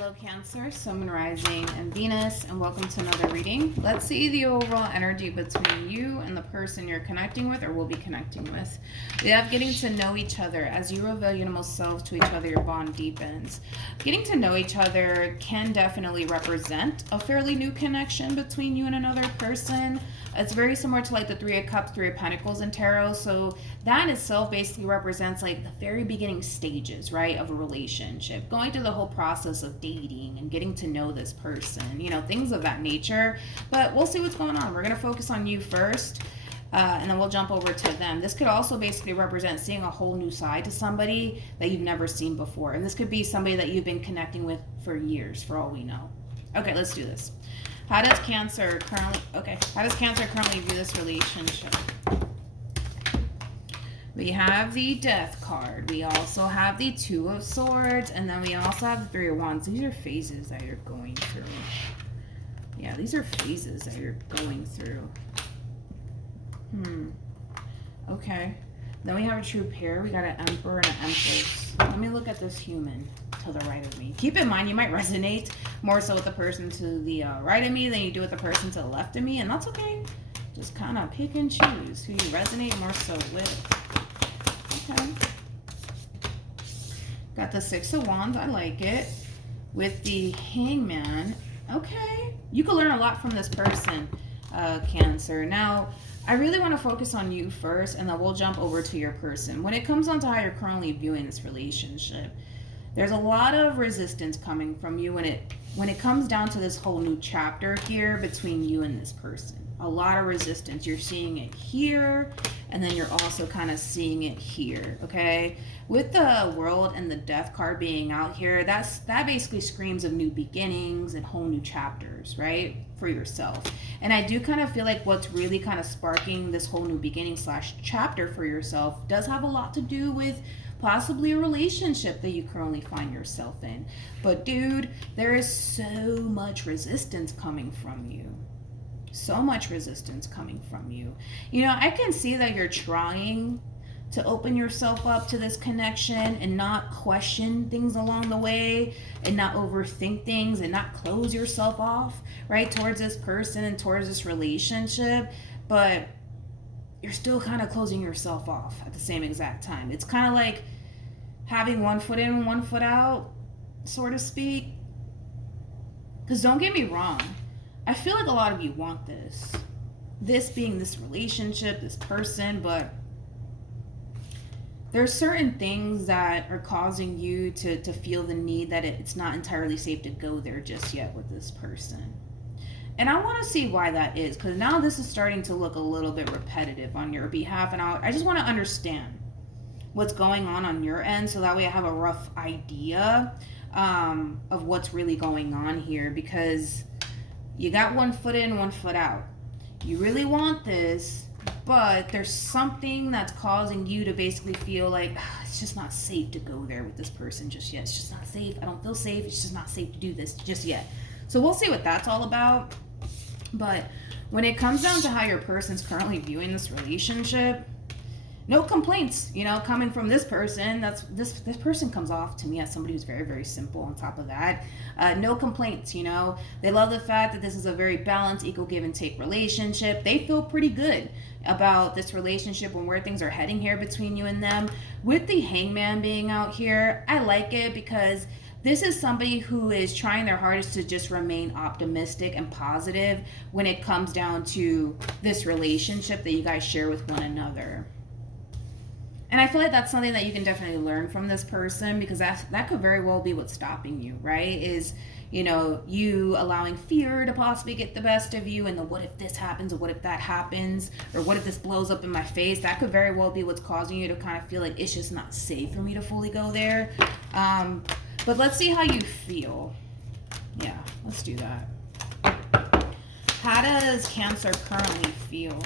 Hello Cancer, Sun, Moon, Rising, and Venus, and welcome to another reading. Let's see the overall energy between you and the person you're connecting with or will be connecting with. We have getting to know each other. As you reveal your innermost selves to each other, your bond deepens. Getting to know each other can definitely represent a fairly new connection between you and another person. It's very similar to like the Three of Cups, Three of Pentacles in Tarot. So that in itself basically represents like the very beginning stages, right, of a relationship. Going through the whole process of dating and getting to know this person, you know, things of that nature. But we'll see what's going on. We're going to focus on you first. And then we'll jump over to them. This could also basically represent seeing a whole new side to somebody that you've never seen before. And this could be somebody that you've been connecting with for years, for all we know. Okay, let's do this. How does Cancer currently view this relationship? We have the Death card. We also have the Two of Swords. And then we also have the Three of Wands. These are phases that you're going through. Yeah, these are phases that you're going through. Okay. Then we have a true pair. We got an Emperor and an Empress. Let me look at this human to the right of me. Keep in mind, you might resonate more so with the person to the right of me than you do with the person to the left of me, and that's okay. Just kind of pick and choose who you resonate more so with. Okay. Got the Six of Wands. I like it. With the Hangman. Okay. You can learn a lot from this person, Cancer. Now, I really want to focus on you first, and then we'll jump over to your person. When it comes down to how you're currently viewing this relationship, there's a lot of resistance coming from you when it comes down to this whole new chapter here between you and this person. A lot of resistance. You're seeing it here, and then you're also kind of seeing it here, okay? With the World and the Death card being out here, that basically screams of new beginnings and whole new chapters, right? For yourself. And I do kind of feel like what's really kind of sparking this whole new beginning / chapter for yourself does have a lot to do with possibly a relationship that you currently find yourself in. But dude, there is so much resistance coming from you. So much resistance coming from you. You know, I can see that you're trying to open yourself up to this connection and not question things along the way and not overthink things and not close yourself off, right, towards this person and towards this relationship. But you're still kind of closing yourself off at the same exact time. It's kind of like having one foot in, one foot out, so to speak. Because don't get me wrong, I feel like a lot of you want this being this relationship, this person, but there's certain things that are causing you to feel the need that it's not entirely safe to go there just yet with this person. And I want to see why that is, because now this is starting to look a little bit repetitive on your behalf, and I just want to understand what's going on your end so that way I have a rough idea of what's really going on here, because you got one foot in, one foot out. You really want this, but there's something that's causing you to basically feel like it's just not safe to go there with this person just yet. It's just not safe. I don't feel safe. It's just not safe to do this just yet. So we'll see what that's all about. But when it comes down to how your person's currently viewing this relationship, no complaints, you know, coming from this person. This person comes off to me as somebody who's very, very simple on top of that. No complaints, you know. They love the fact that this is a very balanced, equal give and take relationship. They feel pretty good about this relationship and where things are heading here between you and them. With the Hangman being out here, I like it because this is somebody who is trying their hardest to just remain optimistic and positive when it comes down to this relationship that you guys share with one another. And I feel like that's something that you can definitely learn from this person, because that could very well be what's stopping you, right? Is, you know, you allowing fear to possibly get the best of you, and the what if this happens, or what if that happens, or what if this blows up in my face. That could very well be what's causing you to kind of feel like it's just not safe for me to fully go there. But let's see how you feel. Yeah, let's do that. How does Cancer currently feel?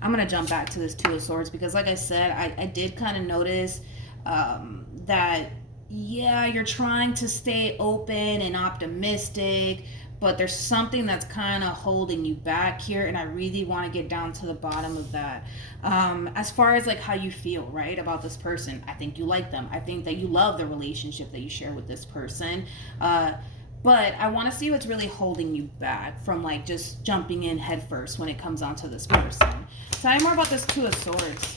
I'm going to jump back to this Two of Swords because, like I said, I did kind of notice that, yeah, you're trying to stay open and optimistic, but there's something that's kind of holding you back here, and I really want to get down to the bottom of that. As far as like how you feel, right, about this person, I think you like them. I think that you love the relationship that you share with this person. But I want to see what's really holding you back from like just jumping in head first when it comes onto this person. Tell me more about this Two of Swords.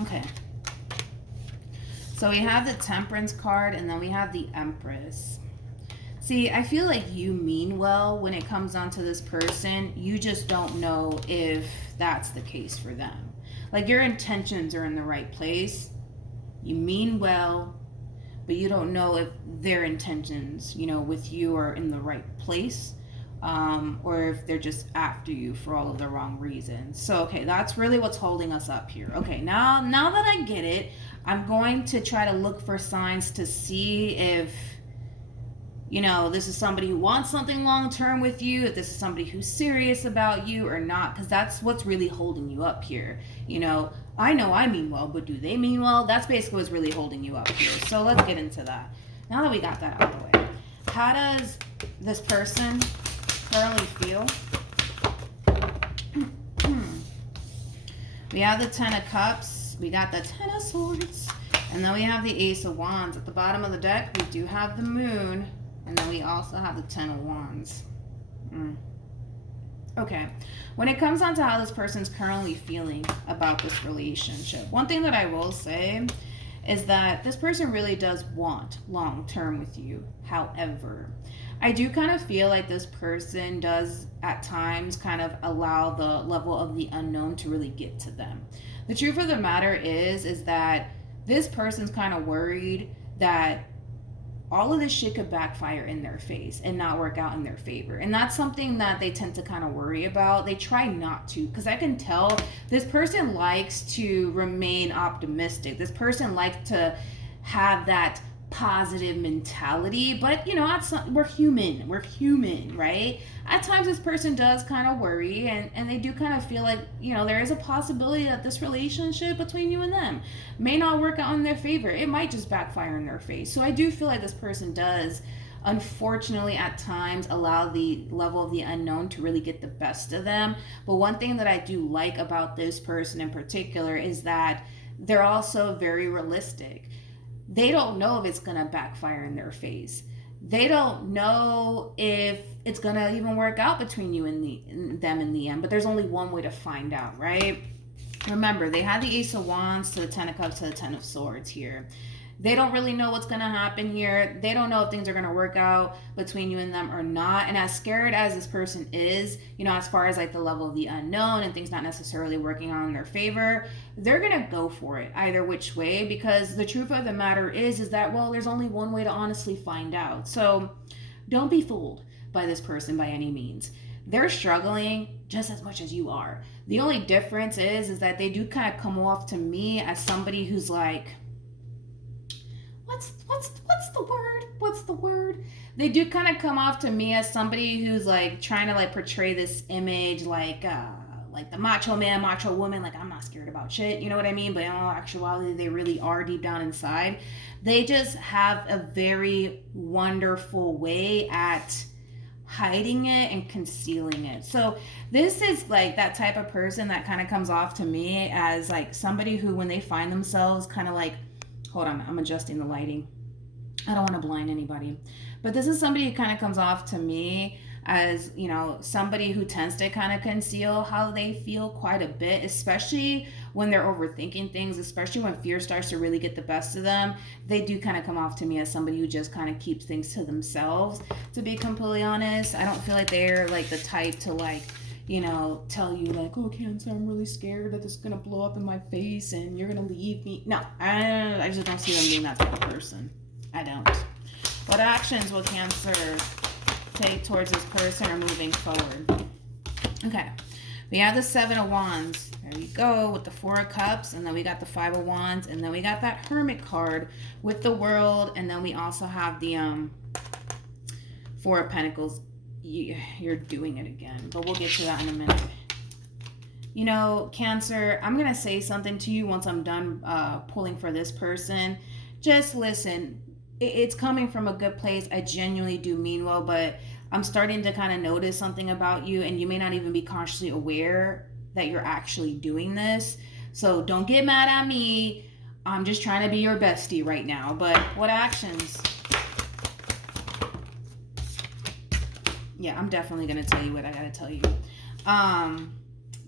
Okay. So we have the Temperance card, and then we have the Empress. See, I feel like you mean well when it comes onto this person. You just don't know if that's the case for them. Like, your intentions are in the right place. You mean well, but you don't know if their intentions, you know, with you are in the right place, or if they're just after you for all of the wrong reasons. So, okay, that's really what's holding us up here. Okay, now that I get it, I'm going to try to look for signs to see if, you know, this is somebody who wants something long-term with you, if this is somebody who's serious about you or not, because that's what's really holding you up here. You know I mean well, but do they mean well? That's basically what's really holding you up here. So let's get into that. Now that we got that out of the way, how does this person currently feel? We have the Ten of Cups, we got the Ten of Swords, and then we have the Ace of Wands. At the bottom of the deck, we do have the Moon, and then we also have the Ten of Wands. Okay, when it comes down to how this person's currently feeling about this relationship, one thing that I will say is that this person really does want long-term with you. However, I do kind of feel like this person does at times kind of allow the level of the unknown to really get to them. The truth of the matter is that this person's kind of worried that all of this shit could backfire in their face and not work out in their favor. And that's something that they tend to kind of worry about. They try not to, because I can tell this person likes to remain optimistic. This person likes to have that positive mentality, but you know, we're human, right? At times this person does kind of worry, and they do kind of feel like, you know, there is a possibility that this relationship between you and them may not work out in their favor. It might just backfire in their face. So I do feel like this person does, unfortunately, at times allow the level of the unknown to really get the best of them. But one thing that I do like about this person in particular is that they're also very realistic. They don't know if it's going to backfire in their face. They don't know if it's going to even work out between you and them in the end. But there's only one way to find out, right? Remember, they had the Ace of Wands to the Ten of Cups to the Ten of Swords here. They don't really know what's going to happen here. They don't know if things are going to work out between you and them or not. And as scared as this person is, you know, as far as like the level of the unknown and things not necessarily working out in their favor, they're going to go for it either which way, because the truth of the matter is that, well, there's only one way to honestly find out. So don't be fooled by this person by any means. They're struggling just as much as you are. The only difference is that they do kind of come off to me as somebody who's like, what's the word? They do kind of come off to me as somebody who's like trying to like portray this image like the macho man, macho woman, like I'm not scared about shit, you know what I mean? But in all actuality, they really are deep down inside. They just have a very wonderful way at hiding it and concealing it. So this is like that type of person that kind of comes off to me as like somebody who, when they find themselves kind of like, hold on, I'm adjusting the lighting, I don't want to blind anybody, but this is somebody who kind of comes off to me as, you know, somebody who tends to kind of conceal how they feel quite a bit, especially when they're overthinking things, especially when fear starts to really get the best of them. They do kind of come off to me as somebody who just kind of keeps things to themselves, to be completely honest. I don't feel like they're like the type to like, you know, tell you like, oh, Cancer, I'm really scared that this is going to blow up in my face and you're going to leave me. No, I just don't see them being that type of person. I don't. What actions will Cancer take towards this person or moving forward? Okay, we have the Seven of Wands. There we go, with the Four of Cups, and then we got the Five of Wands, and then we got that Hermit card with the World, and then we also have the Four of Pentacles. You're doing it again, but we'll get to that in a minute. Cancer, I'm going to say something to you once I'm done pulling for this person. Just listen. It's coming from a good place. I genuinely do mean well, but I'm starting to kind of notice something about you, and you may not even be consciously aware that you're actually doing this. So don't get mad at me. I'm just trying to be your bestie right now. But what actions? Yeah, I'm definitely going to tell you what I got to tell you.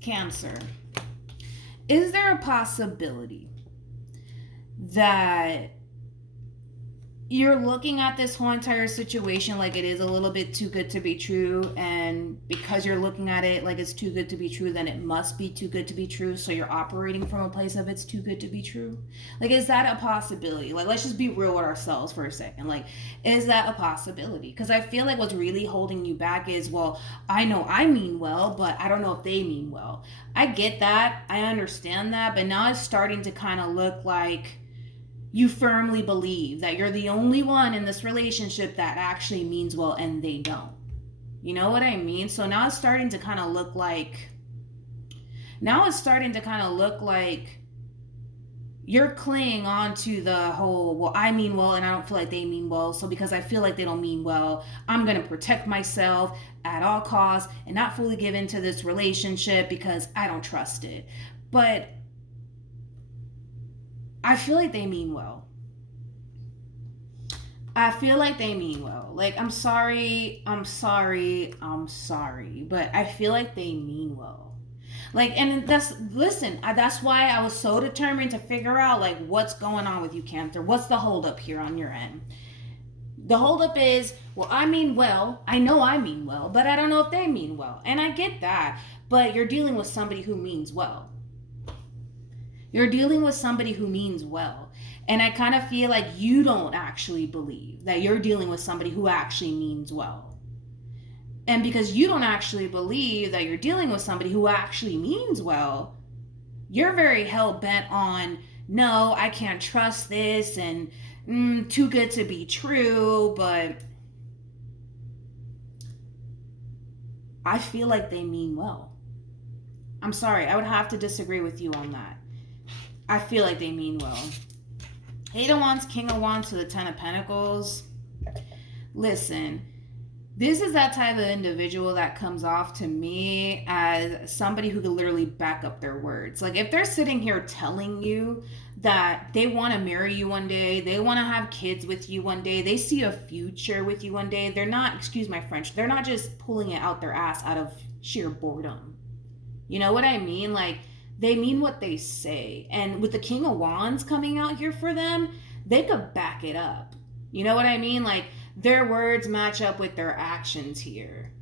Cancer. Is there a possibility that you're looking at this whole entire situation like it is a little bit too good to be true, and because you're looking at it like it's too good to be true, then it must be too good to be true, so you're operating from a place of it's too good to be true? Like, is that a possibility? Like, let's just be real with ourselves for a second. Like, is that a possibility? Because I feel like what's really holding you back is, well, I know I mean well, but I don't know if they mean well. I get that, I understand that, but now it's starting to kind of look like you firmly believe that you're the only one in this relationship that actually means well, and they don't. You know what I mean? So now it's starting to kind of look like you're clinging on to the whole, well, I mean well, and I don't feel like they mean well. So because I feel like they don't mean well, I'm going to protect myself at all costs and not fully give into this relationship because I don't trust it. But I feel like they mean well. I feel like they mean well. Like, I'm sorry, but I feel like they mean well. Like, and that's why I was so determined to figure out, like, what's going on with you, Cancer. What's the holdup here on your end? The holdup is, well, I mean well. I know I mean well, but I don't know if they mean well. And I get that, but you're dealing with somebody who means well. You're dealing with somebody who means well. And I kind of feel like you don't actually believe that you're dealing with somebody who actually means well. And because you don't actually believe that you're dealing with somebody who actually means well, you're very hell-bent on, no, I can't trust this, and too good to be true, but I feel like they mean well. I'm sorry, I would have to disagree with you on that. I feel like they mean well. Eight of Wands, King of Wands to the Ten of Pentacles. Listen, this is that type of individual that comes off to me as somebody who could literally back up their words. Like, if they're sitting here telling you that they want to marry you one day, they want to have kids with you one day, they see a future with you one day, they're not, excuse my French, they're not just pulling it out their ass out of sheer boredom. You know what I mean? Like, they mean what they say. And with the King of Wands coming out here for them, they could back it up. You know what I mean? Like, their words match up with their actions here.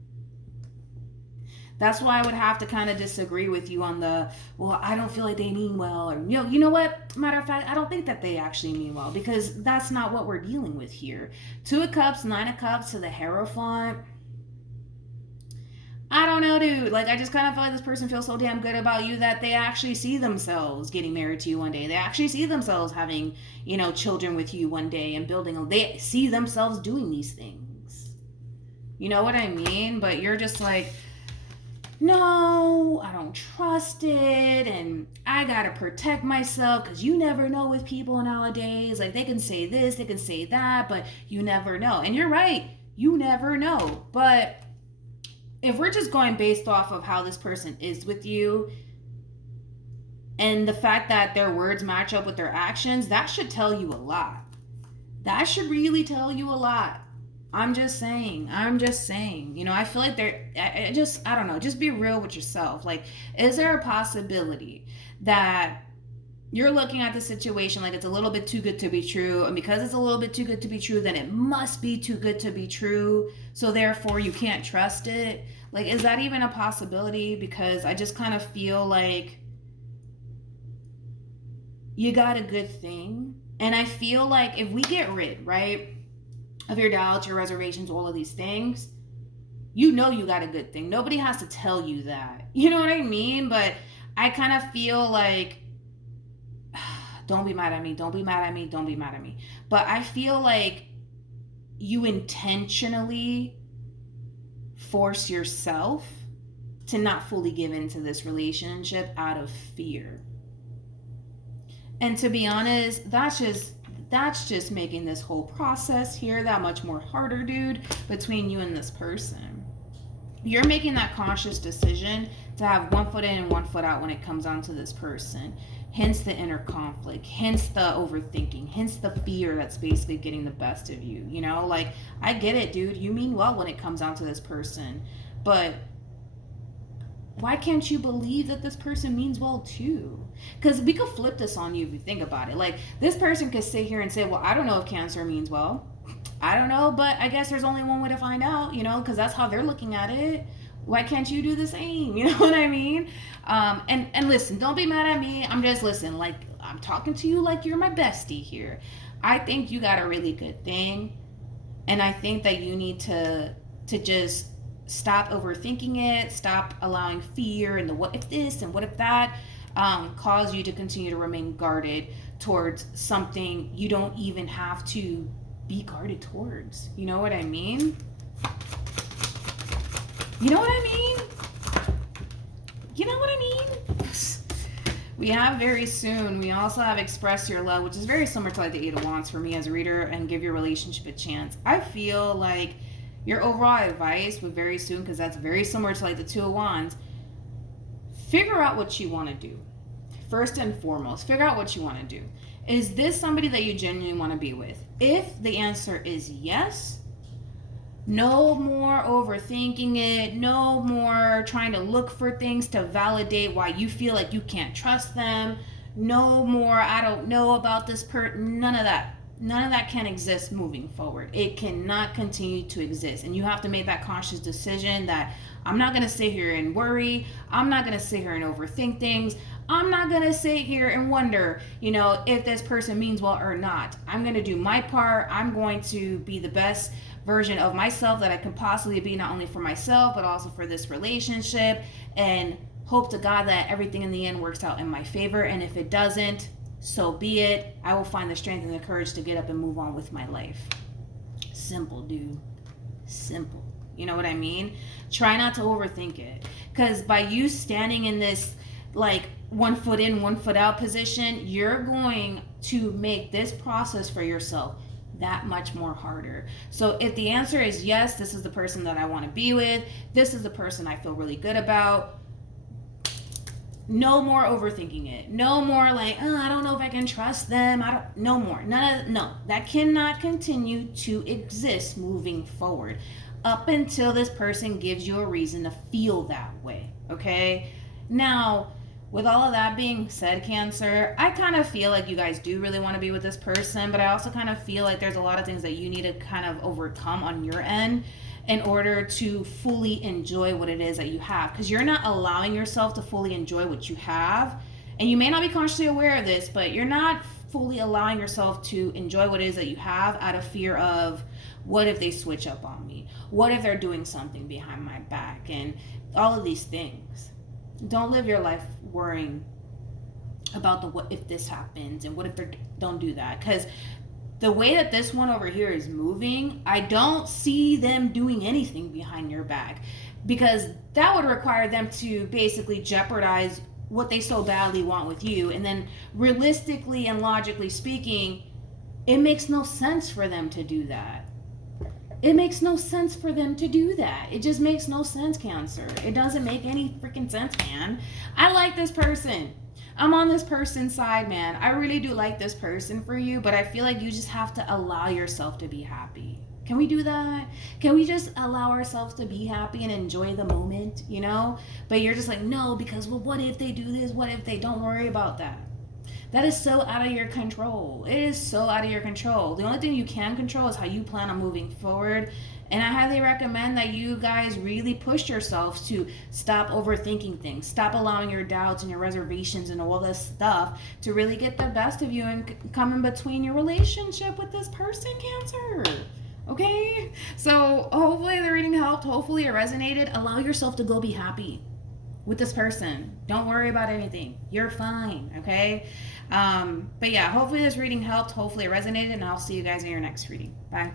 That's why I would have to kind of disagree with you on the, well, I don't feel like they mean well. Or, you know what? Matter of fact, I don't think that they actually mean well, because that's not what we're dealing with here. Two of Cups, Nine of Cups to the Hierophant. I don't know, dude. Like, I just kind of feel like this person feels so damn good about you that they actually see themselves getting married to you one day. They actually see themselves having, children with you one day and building. They see themselves doing these things. You know what I mean? But you're just like, no, I don't trust it, and I gotta protect myself, because you never know with people nowadays. Like, they can say this, they can say that, but you never know. And you're right. You never know. But if we're just going based off of how this person is with you and the fact that their words match up with their actions, that should tell you a lot. That should really tell you a lot. I'm just saying. I feel like I don't know, just be real with yourself. Like, is there a possibility that you're looking at the situation like it's a little bit too good to be true, and because it's a little bit too good to be true, then it must be too good to be true, so therefore you can't trust it? Like, is that even a possibility? Because I just kind of feel like you got a good thing, and I feel like if we get rid, right, of your doubts, your reservations, all of these things, you got a good thing. Nobody has to tell you that. You know what I mean? But I kind of feel like, don't be mad at me. But I feel like you intentionally force yourself to not fully give into this relationship out of fear. And to be honest, that's just making this whole process here that much more harder, dude, between you and this person. You're making that conscious decision to have one foot in and one foot out when it comes on to this person. Hence the inner conflict, hence the overthinking, hence the fear that's basically getting the best of you. You know, like, I get it, dude. You mean well when it comes down to this person. But why can't you believe that this person means well too? Because we could flip this on you if you think about it. Like, this person could sit here and say, well, I don't know if Cancer means well. I don't know, but I guess there's only one way to find out, you know, because that's how they're looking at it. Why can't you do the same? You know what I mean? And listen, don't be mad at me. I'm just, listen, like, I'm talking to you like you're my bestie here. I think you got a really good thing. And I think that you need to just stop overthinking it. Stop allowing fear and the what if this and what if that cause you to continue to remain guarded towards something you don't even have to be guarded towards. You know what I mean? You know what I mean? You know what I mean? We have very soon. We also have Express Your Love, which is very similar to like the Eight of Wands for me as a reader, and give your relationship a chance. I feel like your overall advice with very soon, because that's very similar to like the Two of Wands, figure out what you want to do. First and foremost, figure out what you want to do. Is this somebody that you genuinely want to be with? If the answer is yes, no more overthinking it. No more trying to look for things to validate why you feel like you can't trust them. No more, I don't know about this person. None of that. None of that can exist moving forward. It cannot continue to exist. And you have to make that conscious decision that I'm not going to sit here and worry. I'm not going to sit here and overthink things. I'm not going to sit here and wonder, you know, if this person means well or not. I'm going to do my part. I'm going to be the best version of myself that I can possibly be, not only for myself, but also for this relationship, and hope to God that everything in the end works out in my favor. And if it doesn't, so be it. I will find the strength and the courage to get up and move on with my life. Simple, dude. Simple. You know what I mean? Try not to overthink it. Because by you standing in this, like, one foot in, one foot out position, you're going to make this process for yourself that much more harder. So if the answer is yes, this is the person that I want to be with, this is the person I feel really good about, no more overthinking it. No more like, oh, I don't know if I can trust them. No more. No. That cannot continue to exist moving forward up until this person gives you a reason to feel that way. Okay? Now, with all of that being said, Cancer, I kind of feel like you guys do really want to be with this person, but I also kind of feel like there's a lot of things that you need to kind of overcome on your end in order to fully enjoy what it is that you have. Because you're not allowing yourself to fully enjoy what you have. And you may not be consciously aware of this, but you're not fully allowing yourself to enjoy what it is that you have out of fear of, what if they switch up on me? What if they're doing something behind my back? And all of these things. Don't live your life worrying about the what if this happens and what if they don't do that. Because the way that this one over here is moving, I don't see them doing anything behind your back, because that would require them to basically jeopardize what they so badly want with you. And then realistically and logically speaking, it makes no sense for them to do that. It makes no sense for them to do that. It just makes no sense, Cancer. It doesn't make any freaking sense, man. I like this person. I'm on this person's side, man. I really do like this person for you, but I feel like you just have to allow yourself to be happy. Can we do that? Can we just allow ourselves to be happy and enjoy the moment, you know? But you're just like, no, because, well, what if they do this? What if they don't? Worry about that? That is so out of your control. It is so out of your control. The only thing you can control is how you plan on moving forward. And I highly recommend that you guys really push yourselves to stop overthinking things. Stop allowing your doubts and your reservations and all this stuff to really get the best of you and come in between your relationship with this person, Cancer. Okay? So hopefully the reading helped. Hopefully it resonated. Allow yourself to go be happy with this person. Don't worry about anything. You're fine, okay? But yeah, hopefully this reading helped. Hopefully it resonated, and I'll see you guys in your next reading. Bye.